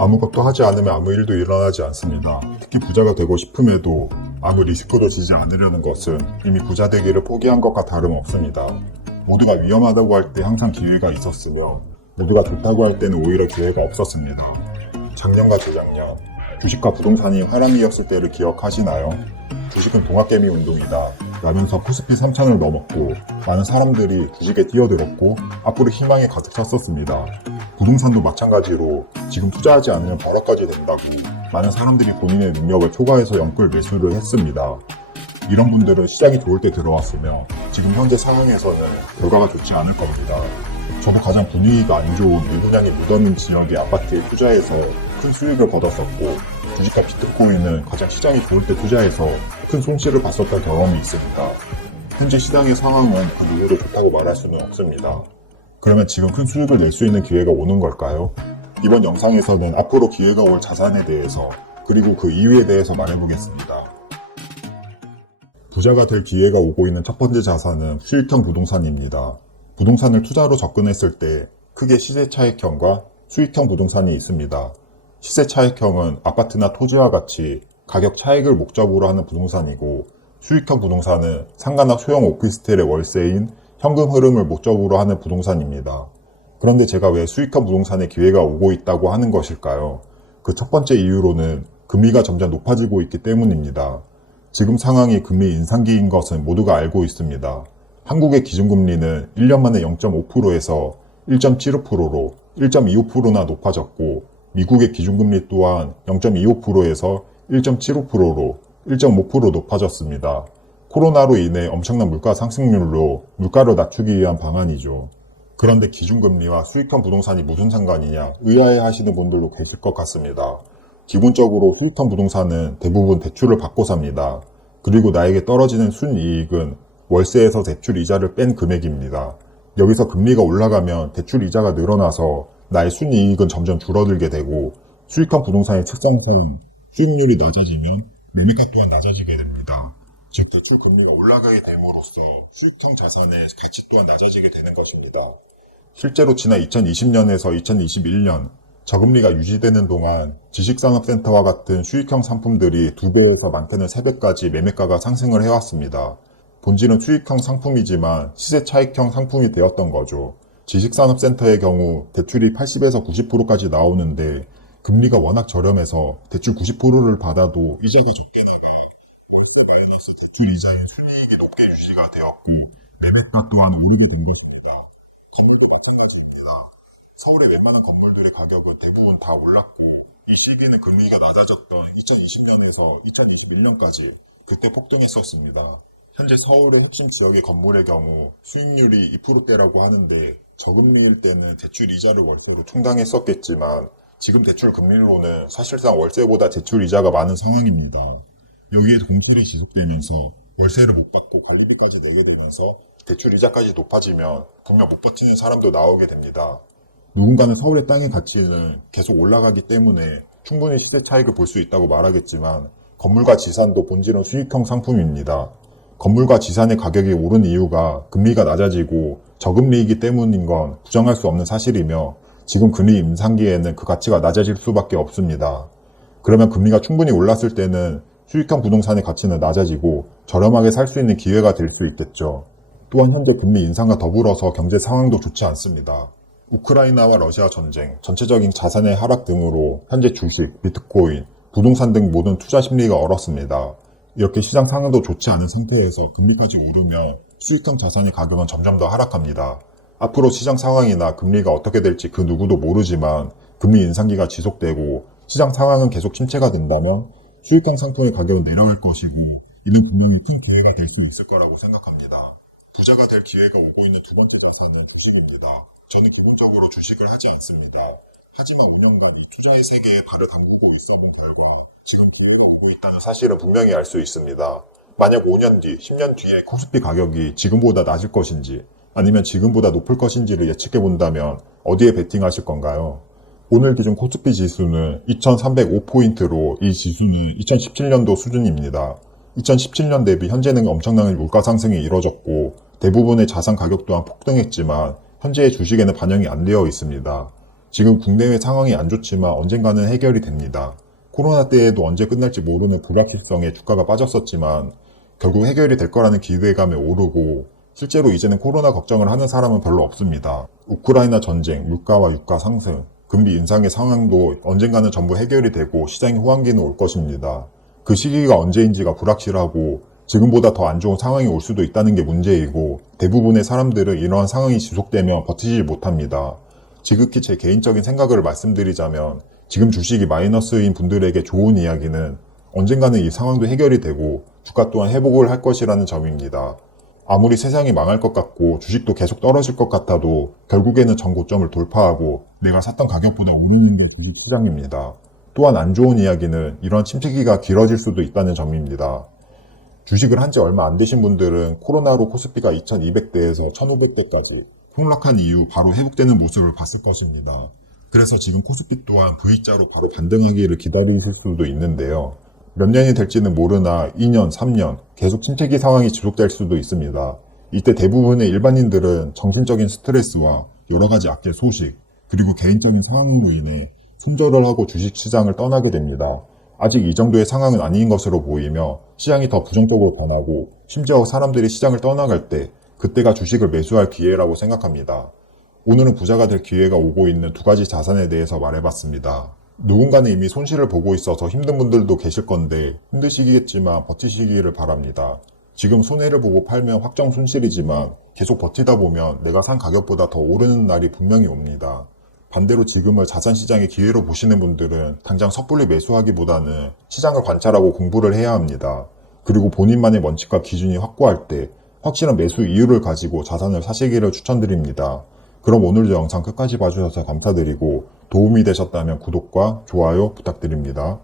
아무것도 하지 않으면 아무 일도 일어나지 않습니다. 특히 부자가 되고 싶음에도 아무 리스크도 지지 않으려는 것은 이미 부자 되기를 포기한 것과 다름없습니다. 모두가 위험하다고 할 때 항상 기회가 있었으며 모두가 좋다고 할 때는 오히려 기회가 없었습니다. 작년과 재작년, 주식과 부동산이 화랑이었을 때를 기억하시나요? 주식은 동학개미 운동이다 라면서 코스피 3000을 넘었고 많은 사람들이 주식에 뛰어들었고 앞으로 희망이 가득 찼었습니다. 부동산도 마찬가지로 지금 투자하지 않으면 버럭까지 된다고 많은 사람들이 본인의 능력을 초과해서 연끌 매수를 했습니다. 이런 분들은 시장이 좋을 때 들어왔으며 지금 현재 상황에서는 결과가 좋지 않을 겁니다. 저도 가장 분위기가 안 좋은 미분양이 묻어있는 지역의 아파트에 투자해서 큰 수익을 거뒀었고 주식과 비트코인은 가장 시장이 좋을 때 투자해서 큰 손실을 봤었던 경험이 있습니다. 현재 시장의 상황은 그 누구도 좋다고 말할 수는 없습니다. 그러면 지금 큰 수익을 낼 수 있는 기회가 오는 걸까요? 이번 영상에서는 앞으로 기회가 올 자산에 대해서 그리고 그 이유에 대해서 말해보겠습니다. 부자가 될 기회가 오고 있는 첫 번째 자산은 수익형 부동산입니다. 부동산을 투자로 접근했을 때 크게 시세 차익형과 수익형 부동산이 있습니다. 시세 차익형은 아파트나 토지와 같이 가격 차익을 목적으로 하는 부동산이고 수익형 부동산은 상가나 소형 오피스텔의 월세인 현금 흐름을 목적으로 하는 부동산입니다. 그런데 제가 왜 수익형 부동산에 기회가 오고 있다고 하는 것일까요? 그 첫 번째 이유로는 금리가 점점 높아지고 있기 때문입니다. 지금 상황이 금리 인상기인 것은 모두가 알고 있습니다. 한국의 기준금리는 1년 만에 0.5%에서 1.75%로 1.25%나 높아졌고 미국의 기준금리 또한 0.25%에서 1.75%로 1.5% 높아졌습니다. 코로나로 인해 엄청난 물가 상승률로 물가를 낮추기 위한 방안이죠. 그런데 기준금리와 수익형 부동산이 무슨 상관이냐 의아해하시는 분들도 계실 것 같습니다. 기본적으로 수익형 부동산은 대부분 대출을 받고 삽니다. 그리고 나에게 떨어지는 순이익은 월세에서 대출 이자를 뺀 금액입니다. 여기서 금리가 올라가면 대출 이자가 늘어나서 나의 순이익은 점점 줄어들게 되고 수익형 부동산의 특성상 수익률이 낮아지면 매매가 또한 낮아지게 됩니다. 즉 대출 금리가 올라가게 됨으로써 수익형 자산의 가치 또한 낮아지게 되는 것입니다. 실제로 지난 2020년에서 2021년 저금리가 유지되는 동안 지식산업센터와 같은 수익형 상품들이 2배에서 많게는 3배까지 매매가가 상승을 해왔습니다. 본질은 수익형 상품이지만 시세 차익형 상품이 되었던 거죠. 지식산업센터의 경우 대출이 80에서 90%까지 나오는데 금리가 워낙 저렴해서 대출 90%를 받아도 이자가 적게 나가 대출 이자의 순이익이 높게 유지가 되었고 매매가 또한 오르게 된 것입니다. 건물도 마찬가지입니다. 서울의 웬만한 건물들의 가격은 대부분 다 올랐고 이 시기에는 금리가 낮아졌던 2020년에서 2021년까지 그때 폭등했었습니다. 현재 서울의 핵심 지역의 건물의 경우 수익률이 2%대라고 하는데 저금리일 때는 대출 이자를 월세로 충당했었겠지만 지금 대출 금리로는 사실상 월세보다 대출 이자가 많은 상황입니다. 여기에 공실이 지속되면서 월세를 못 받고 관리비까지 내게 되면서 대출 이자까지 높아지면 분명 못 버티는 사람도 나오게 됩니다. 누군가는 서울의 땅의 가치는 계속 올라가기 때문에 충분히 시세 차익을 볼 수 있다고 말하겠지만 건물과 지산도 본질은 수익형 상품입니다. 건물과 지산의 가격이 오른 이유가 금리가 낮아지고 저금리이기 때문인 건 부정할 수 없는 사실이며 지금 금리 인상기에는 그 가치가 낮아질 수밖에 없습니다. 그러면 금리가 충분히 올랐을 때는 수익형 부동산의 가치는 낮아지고 저렴하게 살 수 있는 기회가 될 수 있겠죠. 또한 현재 금리 인상과 더불어서 경제 상황도 좋지 않습니다. 우크라이나와 러시아 전쟁, 전체적인 자산의 하락 등으로 현재 주식, 비트코인, 부동산 등 모든 투자 심리가 얼었습니다. 이렇게 시장 상황도 좋지 않은 상태에서 금리까지 오르면 수익형 자산의 가격은 점점 더 하락합니다. 앞으로 시장 상황이나 금리가 어떻게 될지 그 누구도 모르지만 금리 인상기가 지속되고 시장 상황은 계속 침체가 된다면 수익형 상품의 가격은 내려갈 것이고 이는 분명히 큰 기회가 될 수 있을 거라고 생각합니다. 부자가 될 기회가 오고 있는 두 번째 자산은 주식입니다. 저는 근본적으로 주식을 하지 않습니다. 하지만 5년간 이 투자의 세계에 발을 담그고 있었는 결과 지금 기회가 오고 있다는 사실은 분명히 알 수 있습니다. 만약 5년 뒤, 10년 뒤에 코스피 가격이 지금보다 낮을 것인지 아니면 지금보다 높을 것인지를 예측해 본다면 어디에 베팅하실 건가요? 오늘 기준 코스피 지수는 2305포인트로 이 지수는 2017년도 수준입니다. 2017년 대비 현재는 엄청난 물가 상승이 이뤄졌고 대부분의 자산 가격 또한 폭등했지만 현재의 주식에는 반영이 안 되어 있습니다. 지금 국내외 상황이 안 좋지만 언젠가는 해결이 됩니다. 코로나 때에도 언제 끝날지 모르는 불확실성에 주가가 빠졌었지만 결국 해결이 될 거라는 기대감에 오르고 실제로 이제는 코로나 걱정을 하는 사람은 별로 없습니다. 우크라이나 전쟁, 물가와 유가 상승, 금리 인상의 상황도 언젠가는 전부 해결이 되고 시장의 호황기는 올 것입니다. 그 시기가 언제인지가 불확실하고 지금보다 더 안 좋은 상황이 올 수도 있다는 게 문제이고 대부분의 사람들은 이러한 상황이 지속되면 버티지 못합니다. 지극히 제 개인적인 생각을 말씀드리자면 지금 주식이 마이너스인 분들에게 좋은 이야기는 언젠가는 이 상황도 해결이 되고 주가 또한 회복을 할 것이라는 점입니다. 아무리 세상이 망할 것 같고 주식도 계속 떨어질 것 같아도 결국에는 전고점을 돌파하고 내가 샀던 가격보다 오르는 게 주식 시장입니다. 또한 안 좋은 이야기는 이런 침체기가 길어질 수도 있다는 점입니다. 주식을 한 지 얼마 안 되신 분들은 코로나로 코스피가 2200대에서 1500대까지 폭락한 이후 바로 회복되는 모습을 봤을 것입니다. 그래서 지금 코스피 또한 V자로 바로 반등하기를 기다리실 수도 있는데요. 몇 년이 될지는 모르나 2년, 3년 계속 침체기 상황이 지속될 수도 있습니다. 이때 대부분의 일반인들은 정신적인 스트레스와 여러 가지 악재 소식, 그리고 개인적인 상황으로 인해 손절을 하고 주식시장을 떠나게 됩니다. 아직 이 정도의 상황은 아닌 것으로 보이며 시장이 더 부정적으로 변하고 심지어 사람들이 시장을 떠나갈 때 그때가 주식을 매수할 기회라고 생각합니다. 오늘은 부자가 될 기회가 오고 있는 두 가지 자산에 대해서 말해봤습니다. 누군가는 이미 손실을 보고 있어서 힘든 분들도 계실 건데 힘드시겠지만 버티시기를 바랍니다. 지금 손해를 보고 팔면 확정 손실이지만 계속 버티다 보면 내가 산 가격보다 더 오르는 날이 분명히 옵니다. 반대로 지금을 자산시장의 기회로 보시는 분들은 당장 섣불리 매수하기보다는 시장을 관찰하고 공부를 해야 합니다. 그리고 본인만의 원칙과 기준이 확고할 때 확실한 매수 이유를 가지고 자산을 사시기를 추천드립니다. 그럼 오늘도 영상 끝까지 봐주셔서 감사드리고 도움이 되셨다면 구독과 좋아요 부탁드립니다.